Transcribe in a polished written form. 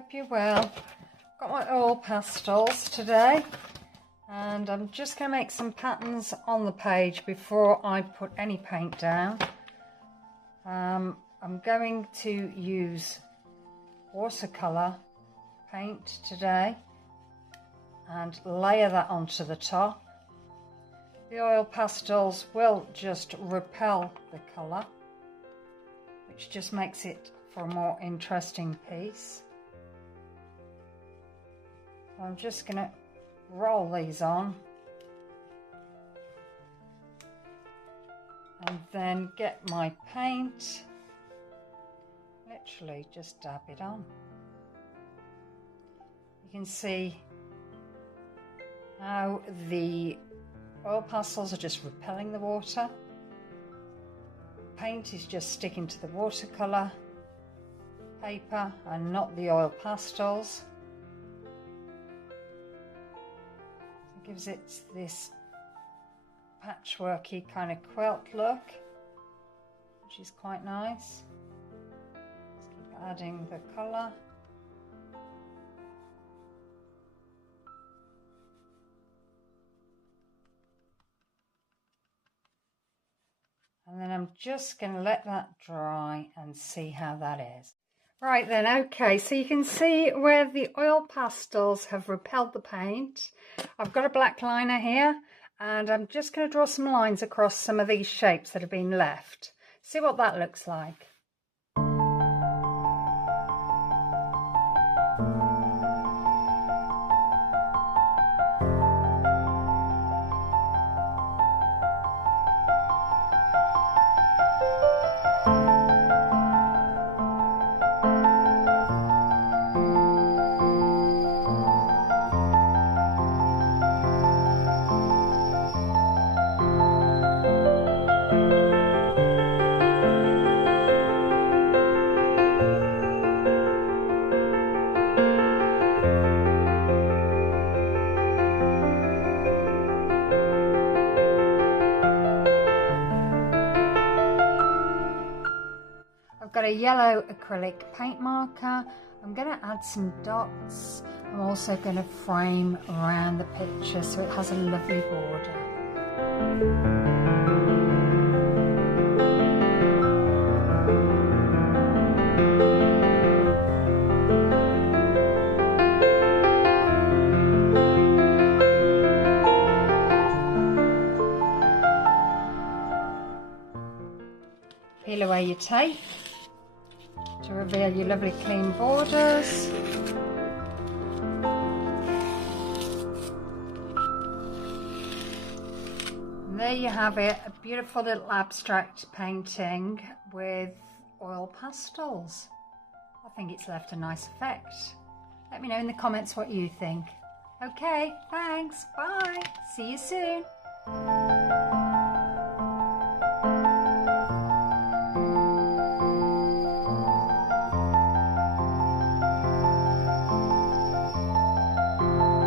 Hope you're well. Got my oil pastels today, and I'm just going to make some patterns on the page before I put any paint down. I'm going to use watercolor paint today and layer that onto the top. The oil pastels will just repel the colour, which just makes it for a more interesting piece. So I'm just going to roll these on and then get my paint, literally just dab it on. You can see how the oil pastels are just repelling the water. Paint is just sticking to the watercolour paper and not the oil pastels. It gives it this patchworky kind of quilt look, which is quite nice. Just keep adding the colour. And then I'm just going to let that dry and see how that is. Right then, okay, so you can see where the oil pastels have repelled the paint. I've got a black liner here, and I'm just going to draw some lines across some of these shapes that have been left. See what that looks like. I've got a yellow acrylic paint marker. I'm going to add some dots. I'm also going to frame around the picture so it has a lovely border. Peel away your tape to reveal your lovely clean borders. And there you have it, a beautiful little abstract painting with oil pastels. I think it's left a nice effect. Let me know in the comments what you think. Okay, thanks, bye, see you soon.